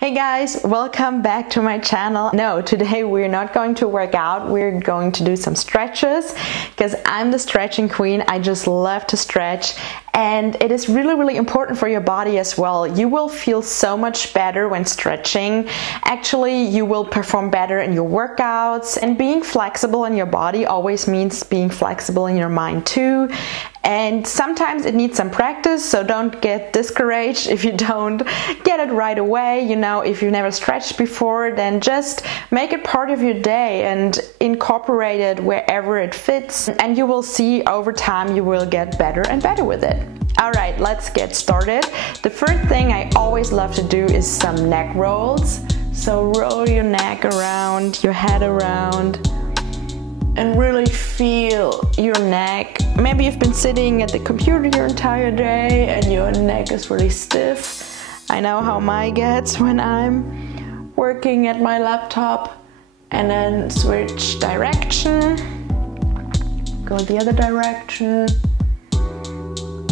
Hey guys, welcome back to my channel. No, today we're not going to work out, we're going to do some stretches because I'm the stretching queen. I just love to stretch and it is really important for your body as well. You will feel so much better when stretching. Actually, you will perform better in your workouts, and being flexible in your body always means being flexible in your mind too. And sometimes it needs some practice, so don't get discouraged if you don't get it right away. You know, if you've never stretched before, then just make it part of your day and incorporate it wherever it fits, and you will see over time you will get better and better with it. Alright, let's get started. The first thing I always love to do is some neck rolls. So roll your neck around, your head around, and really feel your neck. Maybe you've been sitting at the computer your entire day and your neck is really stiff. I know how mine gets when I'm working at my laptop. And then switch direction. Go the other direction.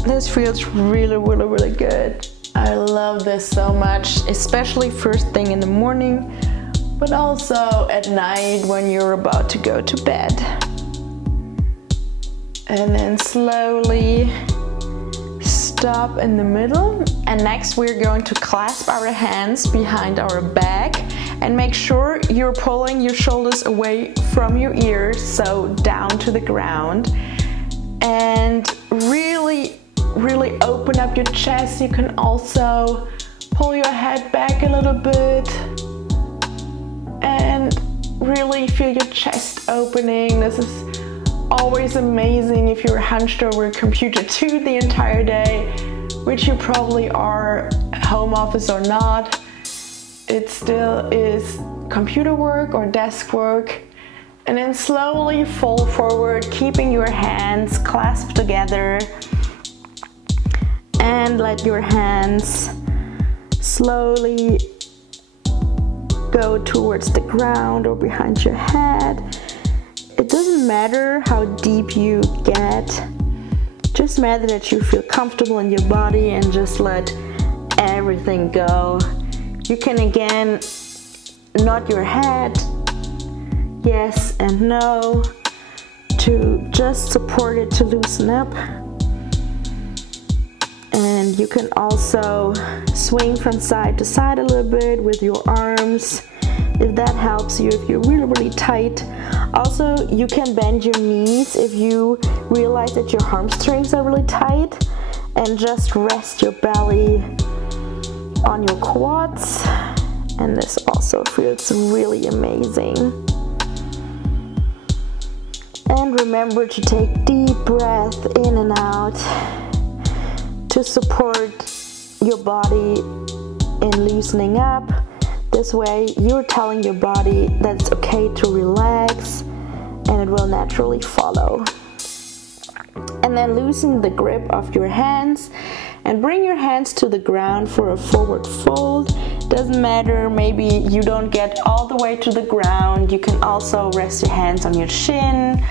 This feels really good. I love this so much, especially first thing in the morning, but also at night when you're about to go to bed. And then slowly stop in the middle. And next we're going to clasp our hands behind our back and make sure you're pulling your shoulders away from your ears, so down to the ground. And really open up your chest. You can also pull your head back a little bit and really feel your chest opening. This is always amazing if you're hunched over a computer too the entire day, which you probably are, home office or not. It still is computer work or desk work. And then slowly fold forward, keeping your hands clasped together, and let your hands slowly go towards the ground or behind your head. It doesn't matter how deep you get, just matter that you feel comfortable in your body and just let everything go. You can again nod your head, yes and no, to just support it to loosen up. And you can also swing from side to side a little bit with your arms, if that helps you, if you're really tight. Also, you can bend your knees if you realize that your hamstrings are really tight, and just rest your belly on your quads. And this also feels really amazing. And remember to take deep breath in and out to support your body in loosening up. This way you're telling your body that it's okay to relax, and it will naturally follow. And then loosen the grip of your hands and bring your hands to the ground for a forward fold. Doesn't matter, maybe you don't get all the way to the ground. You can also rest your hands on your chin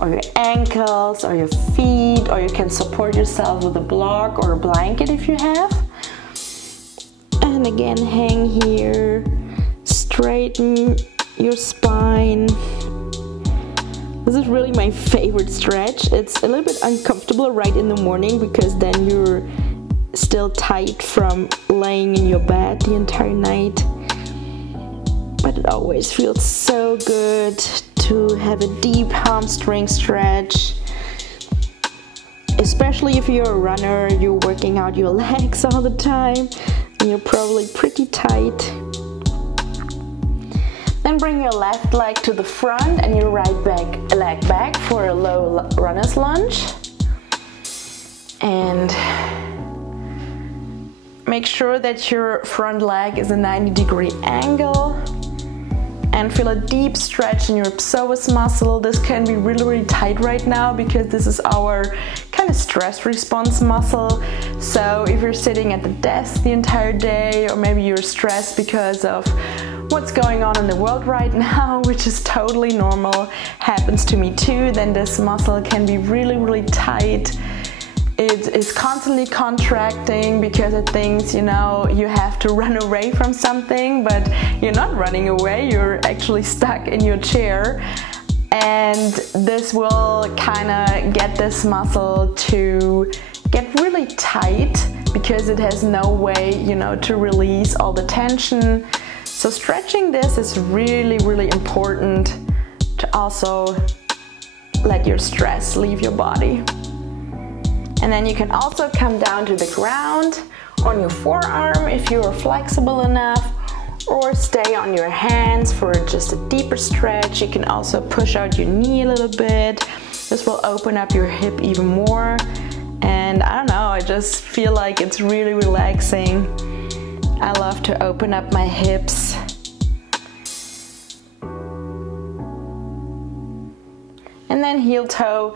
or your ankles or your feet, or you can support yourself with a block or a blanket if you have. And again, hang here, straighten your spine. This is really my favorite stretch. It's a little bit uncomfortable right in the morning because then you're still tight from laying in your bed the entire night. But it always feels so good to have a deep hamstring stretch. Especially if you're a runner, you're working out your legs all the time, and you're probably pretty tight. Then bring your left leg to the front and your right leg back for a low runner's lunge. And make sure that your front leg is a 90-degree angle. And feel a deep stretch in your psoas muscle. This can be really tight right now because this is our kind of stress response muscle. So if you're sitting at the desk the entire day, or maybe you're stressed because of what's going on in the world right now, which is totally normal, happens to me too, then this muscle can be really tight. it is constantly contracting because it thinks, you know, you have to run away from something, but you're not running away, you're actually stuck in your chair. And this will kind of get this muscle to get really tight because it has no way, you know, to release all the tension. So stretching this is really, really important to also let your stress leave your body. And then you can also come down to the ground on your forearm if you are flexible enough, or stay on your hands for just a deeper stretch. You can also push out your knee a little bit. This will open up your hip even more. And I don't know, I just feel like it's really relaxing. I love to open up my hips. And then heel toe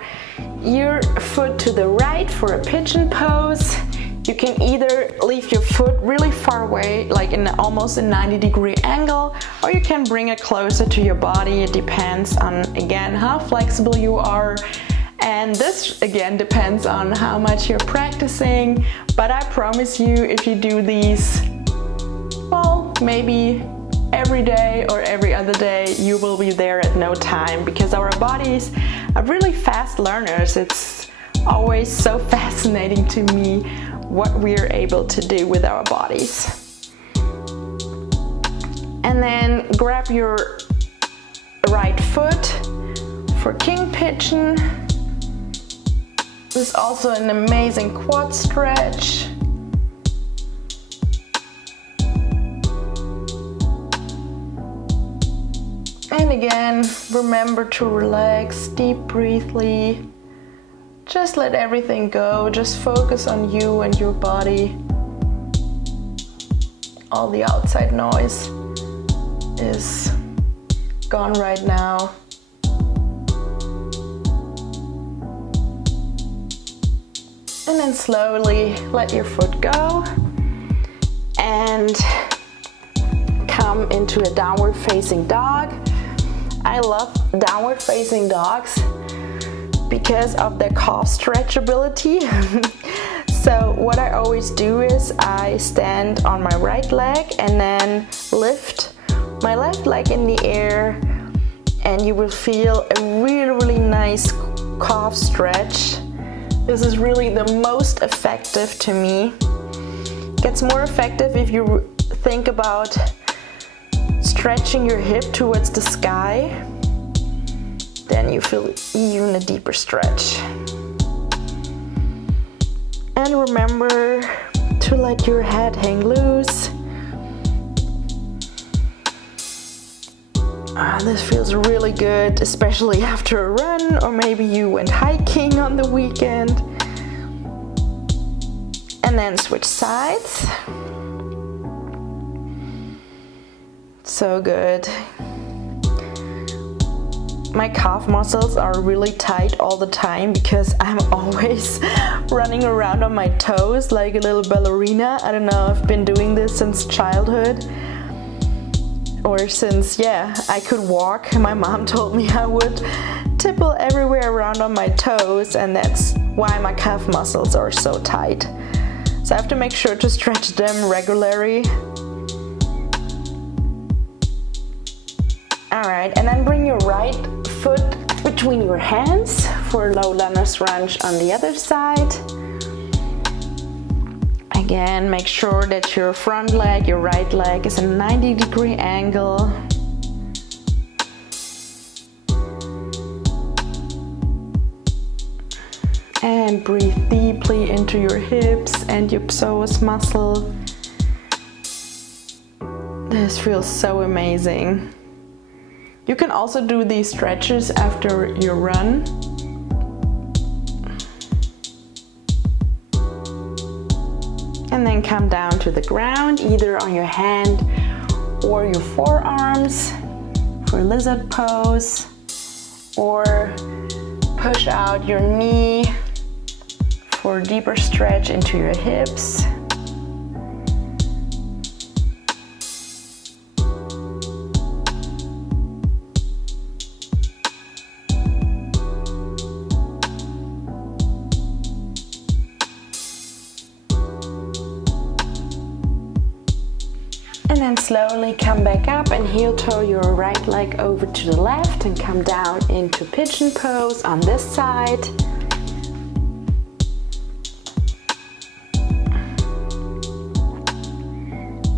your foot to the right for a pigeon pose. You can either leave your foot really far away, like in almost a 90-degree angle, or you can bring it closer to your body. It depends on, again, how flexible you are. And this, again, depends on how much you're practicing. But I promise you, if you do these, well, maybe every day or every other day, you will be there at no time, because our bodies are really fast learners. It's always so fascinating to me what we're able to do with our bodies. And then grab your right foot for king pigeon. This is also an amazing quad stretch. And again, remember to relax, deep breathly. Just let everything go, just focus on you and your body. All the outside noise is gone right now. And then slowly let your foot go and come into a downward facing dog. I love downward facing dogs because of their calf stretchability. So what I always do is I stand on my right leg and then lift my left leg in the air, and you will feel a really, really nice calf stretch. This is really the most effective to me. It gets more effective if you think about stretching your hip towards the sky. Then you feel even a deeper stretch. And remember to let your head hang loose. This feels really good, especially after a run, or maybe you went hiking on the weekend. And then switch sides. So good. My calf muscles are really tight all the time because I'm always running around on my toes like a little ballerina. I don't know, I've been doing this since childhood, or since, yeah, I could walk. My mom told me I would tipple everywhere around on my toes, and that's why my calf muscles are so tight. So I have to make sure to stretch them regularly. Alright, and then bring your right foot between your hands for low Runners Lunge on the other side. Again, make sure that your front leg, your right leg, is a 90-degree angle. And breathe deeply into your hips and your psoas muscle. This feels so amazing. You can also do these stretches after your run. And then come down to the ground, either on your hand or your forearms for lizard pose, or push out your knee for a deeper stretch into your hips. And then slowly come back up and heel toe your right leg over to the left and come down into pigeon pose on this side.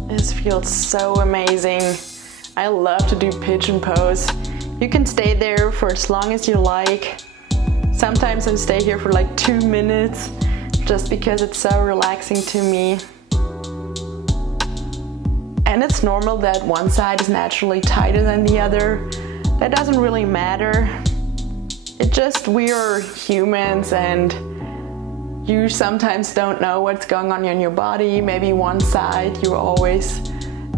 This feels so amazing. I love to do pigeon pose. You can stay there for as long as you like. Sometimes I stay here for like 2 minutes just because it's so relaxing to me. And it's normal that one side is naturally tighter than the other. That doesn't really matter. It just, we are humans and you sometimes don't know what's going on in your body. Maybe one side you're always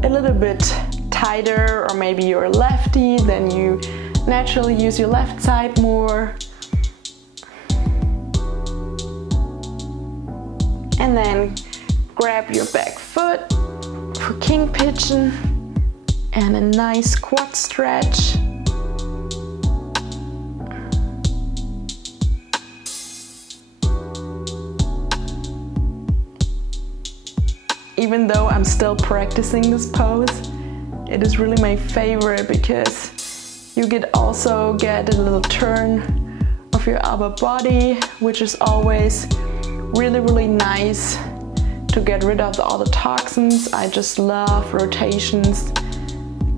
a little bit tighter, or maybe you're a lefty, then you naturally use your left side more. And then grab your back foot for king pigeon and a nice quad stretch. Even though I'm still practicing this pose, it is really my favorite because you also get a little turn of your upper body, which is always really nice to get rid of all the toxins. I just love rotations.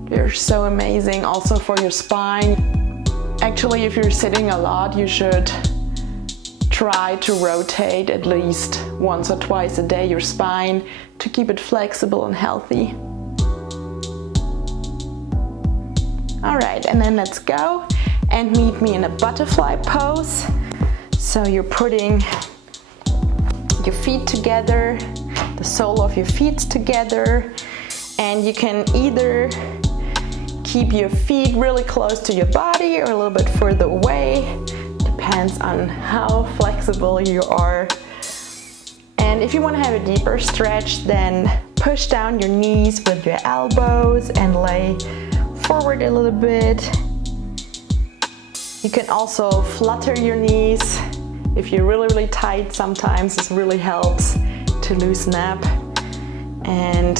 They're so amazing also for your spine. Actually, if you're sitting a lot, you should try to rotate at least once or twice a day your spine to keep it flexible and healthy. All right, and then let's go and meet me in a butterfly pose. So you're putting your feet together, the sole of your feet together, and you can either keep your feet really close to your body or a little bit further away. Depends on how flexible you are. And if you want to have a deeper stretch, then push down your knees with your elbows and lay forward a little bit. You can also flutter your knees. If you're really tight, sometimes this really helps to loosen up and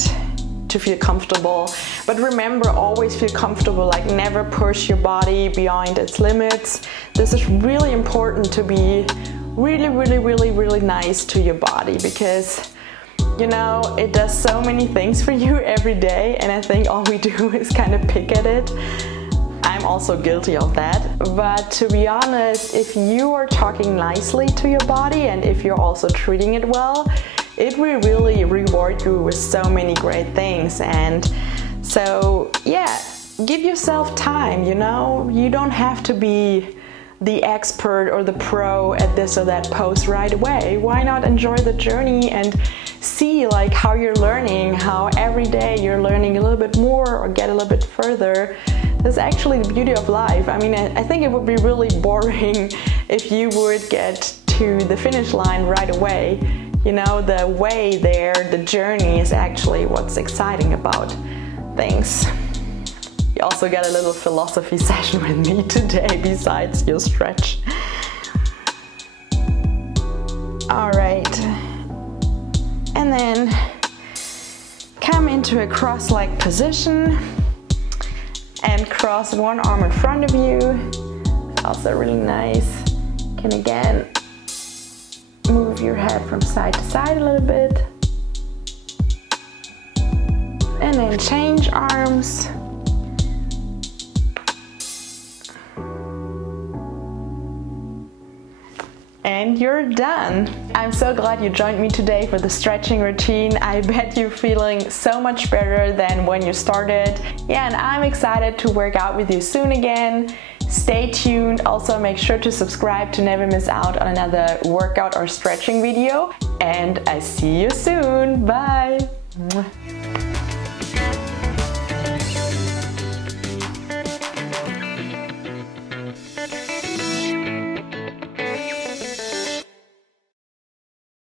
to feel comfortable. But remember, always feel comfortable, like never push your body beyond its limits. This is really important, to be really nice to your body, because you know, it does so many things for you every day, and I think all we do is kind of pick at it. I'm also guilty of that, but to be honest, if you are talking nicely to your body and if you're also treating it well, it will really reward you with so many great things. And so yeah, give yourself time, you know, you don't have to be the expert or the pro at this or that pose right away. Why not enjoy the journey and see like how you're learning, how every day you're learning a little bit more or get a little bit further. That's actually the beauty of life. I mean, I think it would be really boring if you would get to the finish line right away. You know, the way there, the journey is actually what's exciting about things. You also got a little philosophy session with me today besides your stretch. All right. And then come into a cross-leg position and cross one arm in front of you. Also really nice. Can again move your head from side to side a little bit. And then change arms. And you're done. I'm so glad you joined me today for the stretching routine. I bet you're feeling so much better than when you started. Yeah, and I'm excited to work out with you soon again. Stay tuned. Also make sure to subscribe to never miss out on another workout or stretching video. And I see you soon. Bye.